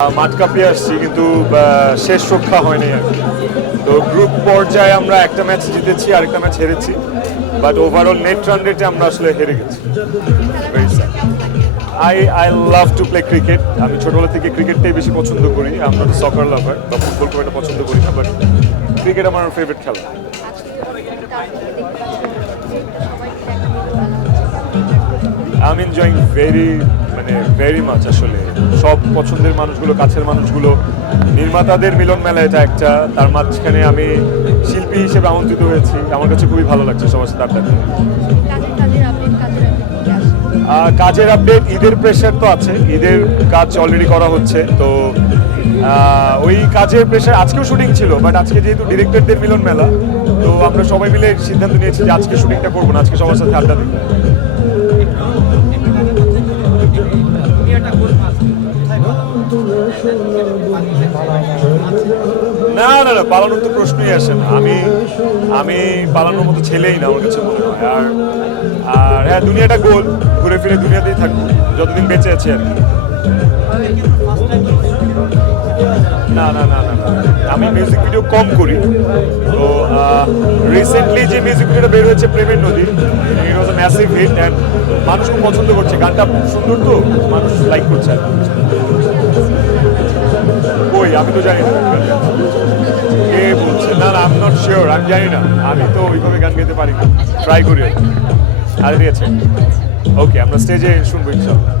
মাঠ কাঁপিয়ে আসছি কিন্তু শেষ রক্ষা হয়নি আর কি। তো গ্রুপ পর্যায়ে আমরা একটা ম্যাচ জিতেছি আরেকটা ম্যাচ হেরেছি, বাট ওভারঅল নেট রান রেটে আমরা আসলে হেরে গেছি। I love to play cricket. আমি ছোটবেলা থেকে ক্রিকেটটাই বেশি পছন্দ করি। আমরা সকার লাভার বা ফুটবল খুব একটা পছন্দ করি না, বাট ক্রিকেট আমার ফেভারিট খেলা। I am enjoying very much. আসলে সব পছন্দের মানুষগুলো, কাছের মানুষগুলো, নির্মাতাদের মিলন মেলা এটা একটা, তার মাঝখানে আমি শিল্পী হিসেবে আমন্ত্রিত হয়েছি। আমার কাছে খুবই ভালো লাগছে সবার সাথে আড্ডা দিতে। কাজের আপডেট, ঈদের প্রেশার তো আছে, ঈদের কাজ অলরেডি করা হচ্ছে। তো ওই কাজের প্রেশার, আজকেও শুটিং ছিল, বাট আজকে যেহেতু ডিরেক্টরদের মিলন মেলা, তো আমরা সবাই মিলে সিদ্ধান্ত নিয়েছি যে আজকে শুটিংটা করবো না, আজকে সবার সাথে আড্ডা দিতে। না না না, পালানোর তো প্রশ্নই আসে না। আমি পালানোর মতো ছেলেই না আমার কাছে মনে হয়। আর হ্যাঁ, দুনিয়াটা গোল, ঘুরে ফিরে দুনিয়াতেই থাকবো যতদিন বেঁচে আছি আর কি। না না না না, আমি মিউজিক ভিডিও কম করি। তো রিসেন্টলি যে মিউজিক ভিডিওটা বের হয়েছে প্রেমের নদী, ইট ওয়াজ আ ম্যাসিভ হিট অ্যান্ড মানুষ খুব পছন্দ করছে। গানটা সুন্দর, তো মানুষ লাইক করছে। ওই আমি তো জানি না কে বলছে। না না, আই এম নট শিওর, আমি জানি না। আমি তো ওইভাবে গান গাইতে পারি না, ট্রাই করি আর ঠিক আছে। ওকে, আমরা স্টেজে শুনবো ইনশাআল্লাহ।